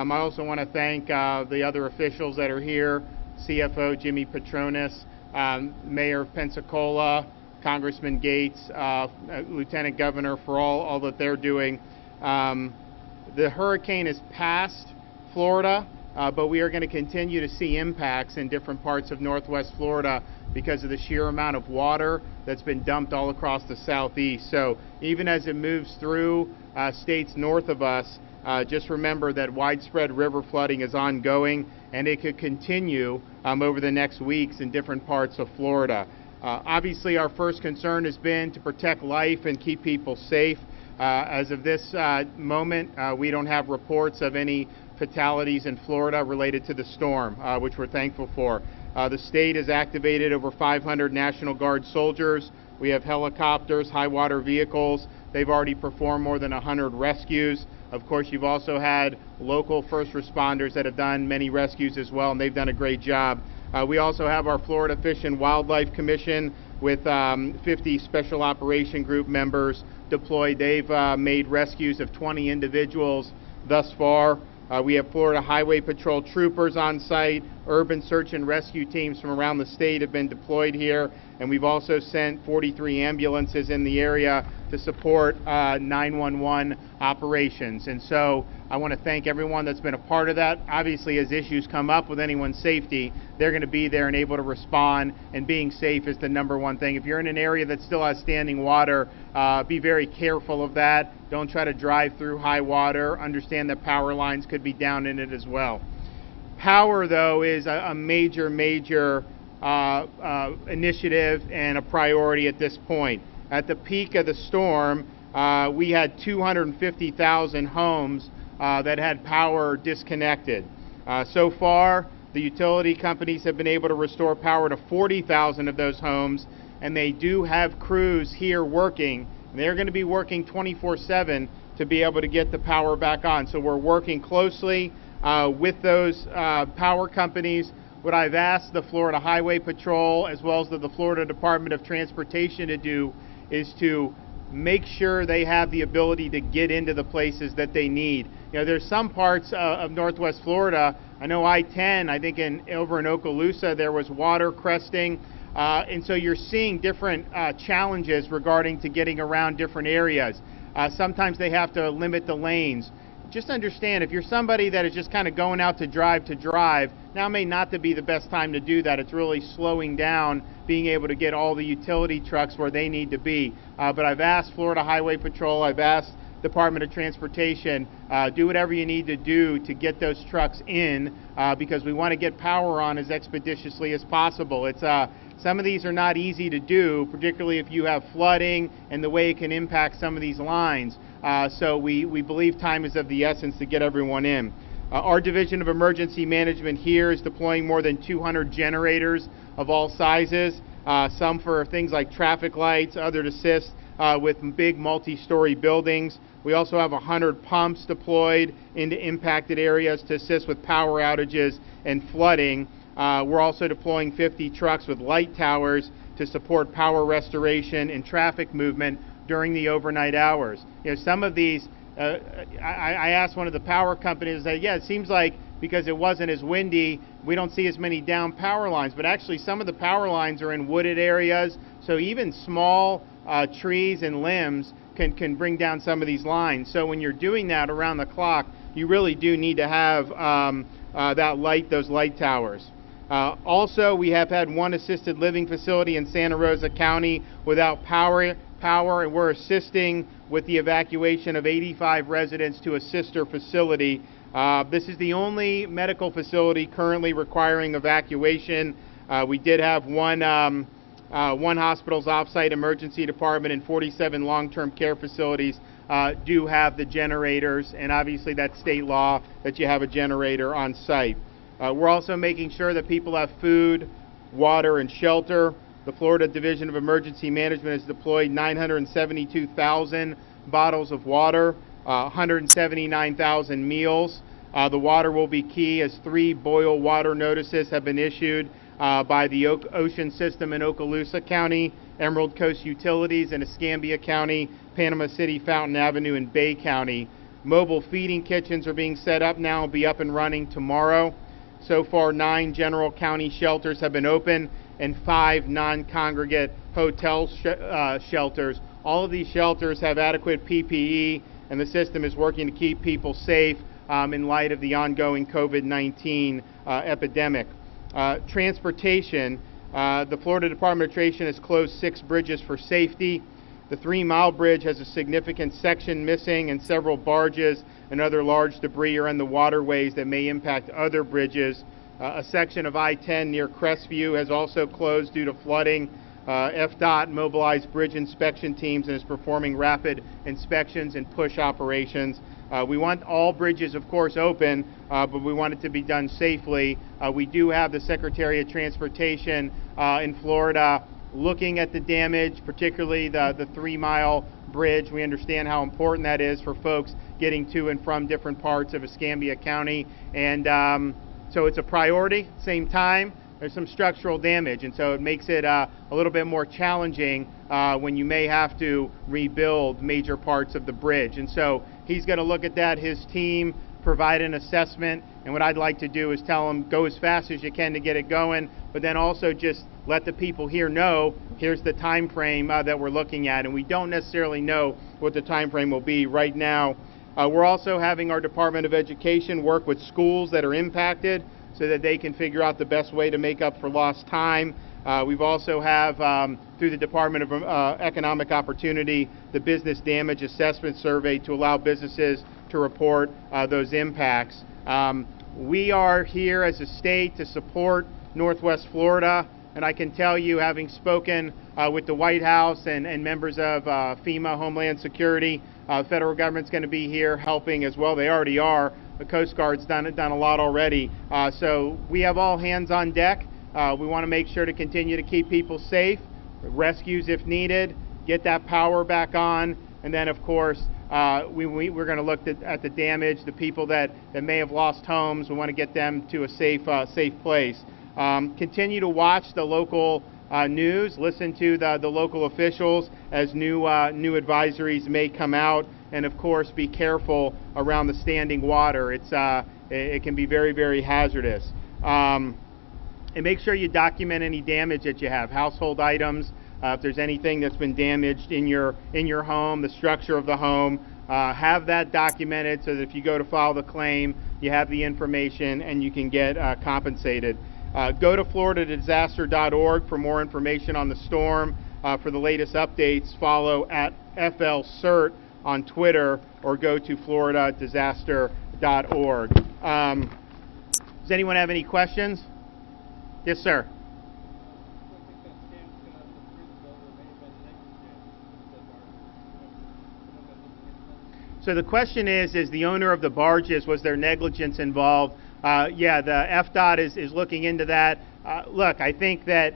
I also want to thank the other officials that are here, CFO Jimmy Petronas, Mayor of Pensacola, Congressman Gates, Lieutenant Governor, for all that they're doing. The hurricane has passed Florida, but we are going to continue to see impacts in different parts of northwest Florida because of the sheer amount of water that's been dumped all across the southeast. So even as it moves through states north of us, just remember that widespread river flooding is ongoing, and it could continue over the next weeks in different parts of Florida. Obviously, our first concern has been to protect life and keep people safe. As of this moment, we don't have reports of any fatalities in Florida related to the storm, which we're thankful for. The state has activated over 500 National Guard soldiers. We have helicopters, high water vehicles. They've already performed more than 100 rescues. Of course, you've also had local first responders that have done many rescues as well, and they've done a great job. We also have our Florida Fish and Wildlife Commission with 50 Special Operation Group members deployed. They've made rescues of 20 individuals thus far. We have Florida Highway Patrol troopers on site. Urban search and rescue teams from around the state have been deployed here, and we've also sent 43 ambulances in the area to support 911 operations. And so I want to thank everyone that's been a part of that. Obviously, as issues come up with anyone's safety, they're going to be there and able to respond, and being safe is the number one thing. If you're in an area that still has standing water, be very careful of that. Don't try to drive through high water. Understand that power lines could be down in it as well. Power, though, is a major initiative and a priority at this point. At the peak of the storm, we had 250,000 homes that had power disconnected. So far, the utility companies have been able to restore power to 40,000 of those homes, and they do have crews here working. They're going to be working 24/7 to be able to get the power back on. So we're working closely with those power companies. What I've asked the Florida Highway Patrol as well as the Florida Department of Transportation to do is to make sure they have the ability to get into the places that they need. You know, there's some parts of northwest Florida. I know I-10, I think over in Okaloosa, there was water cresting. And so you're seeing different challenges regarding to getting around different areas. Sometimes they have to limit the lanes. Just understand, if you're somebody that is just kind of going out to drive, now may not be the best time to do that. It's really slowing down being able to get all the utility trucks where they need to be. But I've asked Florida Highway Patrol, I've asked Department of Transportation, do whatever you need to do to get those trucks in because we want to get power on as expeditiously as possible. It's some of these are not easy to do, particularly if you have flooding and the way it can impact some of these lines. So we believe time is of the essence to get everyone in. Our Division of Emergency Management here is deploying more than 200 generators of all sizes, some for things like traffic lights, other to assist with big multi-story buildings. We also have 100 pumps deployed into impacted areas to assist with power outages and flooding. We're also deploying 50 trucks with light towers to support power restoration and traffic movement during the overnight hours. You know, some of these, I asked one of the power companies, yeah, it seems like because it wasn't as windy, we don't see as many down power lines, but actually some of the power lines are in wooded areas, so even small trees and limbs can bring down some of these lines. So when you're doing that around the clock, you really do need to have those light towers. Also, we have had one assisted living facility in Santa Rosa County without power, and we're assisting with the evacuation of 85 residents to a sister facility. This is the only medical facility currently requiring evacuation. We did have one hospital's off-site emergency department and 47 long-term care facilities do have the generators, and obviously that's state law that you have a generator on site. We're also making sure that people have food, water, and shelter. The Florida Division of Emergency Management has deployed 972,000 bottles of water, 179,000 meals. The water will be key as 3 boil water notices have been issued by the Ocean System in Okaloosa County, Emerald Coast Utilities in Escambia County, Panama City, Fountain Avenue, and Bay County. Mobile feeding kitchens are being set up now, will be up and running tomorrow. So far, 9 general county shelters have been open and 5 non-congregate hotel shelters. All of these shelters have adequate PPE, and the system is working to keep people safe in light of the ongoing COVID-19 epidemic. Transportation, the Florida Department of Transportation has closed 6 bridges for safety. The 3 Mile Bridge has a significant section missing, and several barges and other large debris are in the waterways that may impact other bridges. A section of I-10 near Crestview has also closed due to flooding. FDOT mobilized bridge inspection teams and is performing rapid inspections and push operations. We want all bridges, of course, open, but we want it to be done safely. We do have the Secretary of Transportation in Florida looking at the damage, particularly the 3 Mile Bridge. We understand how important that is for folks getting to and from different parts of Escambia County, and so it's a priority. At the same time, there's some structural damage, and so it makes it a little bit more challenging when you may have to rebuild major parts of the bridge. And so he's going to look at that, his team, provide an assessment, and what I'd like to do is tell him, go as fast as you can to get it going, but then also just let the people here know, here's the time frame that we're looking at, and we don't necessarily know what the time frame will be right now. We're also having our Department of Education work with schools that are impacted so that they can figure out the best way to make up for lost time. We've also have, through the Department of Economic Opportunity, the Business Damage Assessment Survey to allow businesses to report those impacts. We are here as a state to support Northwest Florida, and I can tell you, having spoken with the White House and members of FEMA, Homeland Security, federal government's going to be here helping as well. They already are. The Coast Guard's done a lot already. So we have all hands on deck. We want to make sure to continue to keep people safe, rescues if needed, get that power back on, and then of course we're going to look at the damage, the people that may have lost homes. We want to get them to a safe place. Continue to watch the local news, listen to the local officials as new advisories may come out, and of course be careful around the standing water. It can be very, very hazardous. And make sure you document any damage that you have, household items, if there's anything that's been damaged in your home, the structure of the home, have that documented so that if you go to file the claim, you have the information and you can get compensated. Go to floridadisaster.org for more information on the storm. For the latest updates, follow at FLCERT on Twitter or go to floridadisaster.org. Does anyone have any questions? Yes, sir. So the question is the owner of the barges, was there negligence involved? Yeah, the FDOT is looking into that. Look, I think that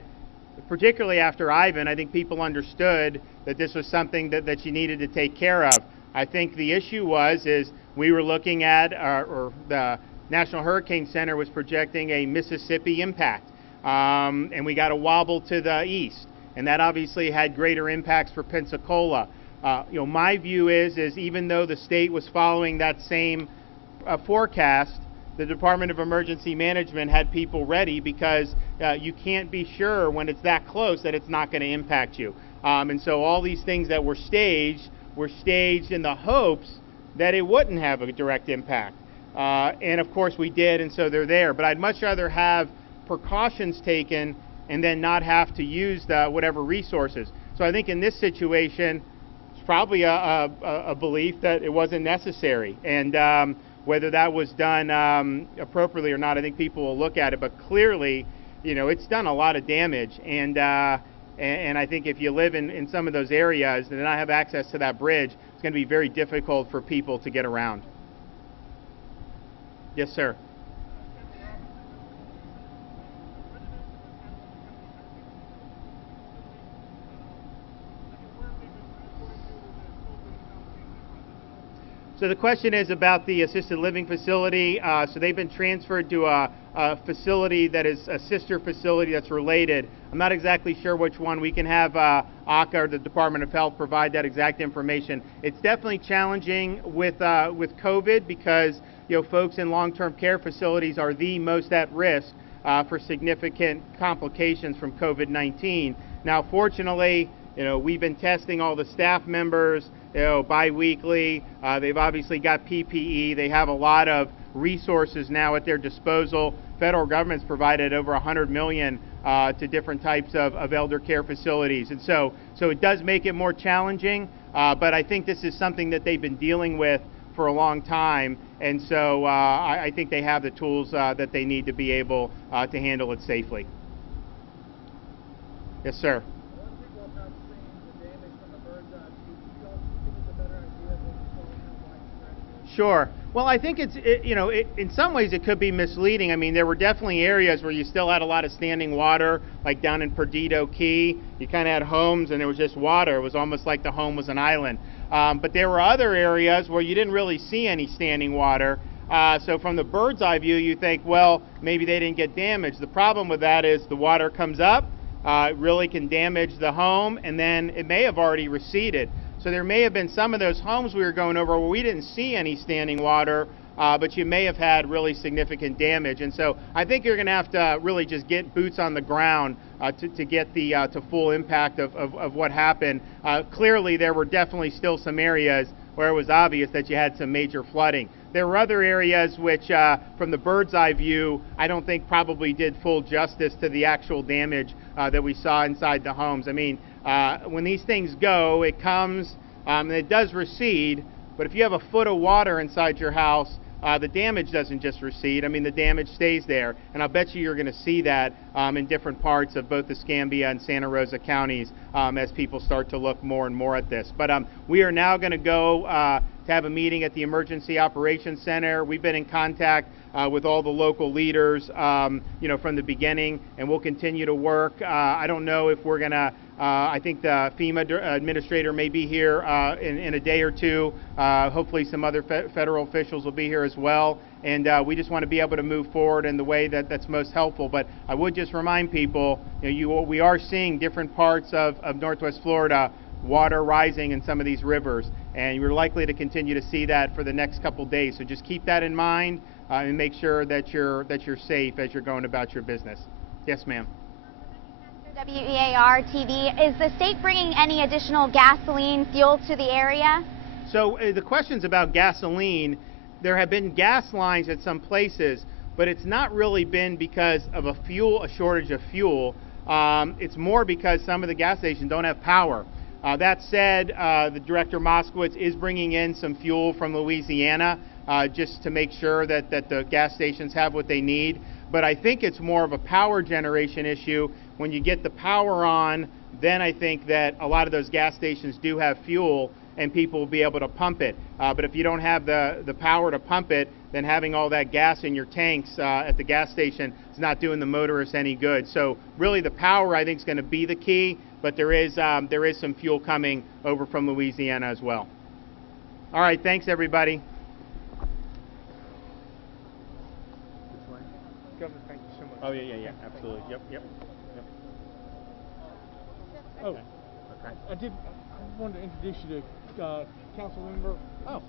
particularly after Ivan, I think people understood that this was something that you needed to take care of. I think the issue is we were looking at, or the National Hurricane Center was projecting a Mississippi impact, and we got a wobble to the east, and that obviously had greater impacts for Pensacola. My view is even though the state was following that same forecast, the Department of Emergency Management had people ready because you can't be sure when it's that close that it's not going to impact you. And so all these things that were staged in the hopes that it wouldn't have a direct impact. And of course we did, and so they're there. But I'd much rather have precautions taken and then not have to use whatever resources. So I think in this situation, it's probably a belief that it wasn't necessary. And whether that was done appropriately or not, I think people will look at it. But clearly, it's done a lot of damage. And I think if you live in some of those areas and not have access to that bridge, it's going to be very difficult for people to get around. Yes, sir. So the question is about the assisted living facility. So they've been transferred to a facility that is a sister facility that's related. I'm not exactly sure which one. We can have ACA or the Department of Health provide that exact information. It's definitely challenging with COVID because folks in long-term care facilities are the most at risk for significant complications from COVID-19. Now, fortunately, we've been testing all the staff members, bi-weekly. They've obviously got PPE. They have a lot of resources now at their disposal. Federal government's provided over $100 million to different types of elder care facilities. And so it does make it more challenging, but I think this is something that they've been dealing with for a long time. And so I think they have the tools that they need to be able to handle it safely. Yes, sir. Sure. Well, I think in some ways it could be misleading. I mean, there were definitely areas where you still had a lot of standing water, like down in Perdido Key. You kind of had homes and there was just water. It was almost like the home was an island. But there were other areas where you didn't really see any standing water. So from the bird's eye view, you think, well, maybe they didn't get damaged. The problem with that is the water comes up, it really can damage the home, and then it may have already receded. So there may have been some of those homes we were going over where we didn't see any standing water, but you may have had really significant damage. And so I think you're going to have to really just get boots on the ground to get the to full impact of what happened. Clearly, there were definitely still some areas where it was obvious that you had some major flooding. There were other areas which, from the bird's eye view, I don't think probably did full justice to the actual damage that we saw inside the homes. I mean, when these things go, it comes and it does recede, but if you have a foot of water inside your house, the damage doesn't just recede. I mean, the damage stays there, and I'll bet you're going to see that in different parts of both the Escambia and Santa Rosa counties as people start to look more and more at this. But we are now going to go to have a meeting at the Emergency Operations Center. We've been in contact with all the local leaders, from the beginning, and we'll continue to work. I don't know if we're going to I think the FEMA administrator may be here in a day or two. Hopefully some other federal officials will be here as well. And we just want to be able to move forward in the way that's most helpful. But I would just remind people, we are seeing different parts of Northwest Florida water rising in some of these rivers. And you're likely to continue to see that for the next couple days. So just keep that in mind and make sure that you're safe as you're going about your business. Yes, ma'am. WEAR TV, is the state bringing any additional gasoline fuel to the area? So the question's about gasoline. There have been gas lines at some places, but it's not really been because of a shortage of fuel. It's more because some of the gas stations don't have power. That said, the Director Moskowitz is bringing in some fuel from Louisiana just to make sure that the gas stations have what they need. But I think it's more of a power generation issue. When you get the power on, then I think that a lot of those gas stations do have fuel and people will be able to pump it. But if you don't have the power to pump it, then having all that gas in your tanks at the gas station is not doing the motorists any good. So really the power, I think, is going to be the key, but there is some fuel coming over from Louisiana as well. All right, thanks everybody. Governor, thank you so much. Oh, yeah, absolutely. Yep. Oh, Okay. I wanted to introduce you to council member. Oh. Okay.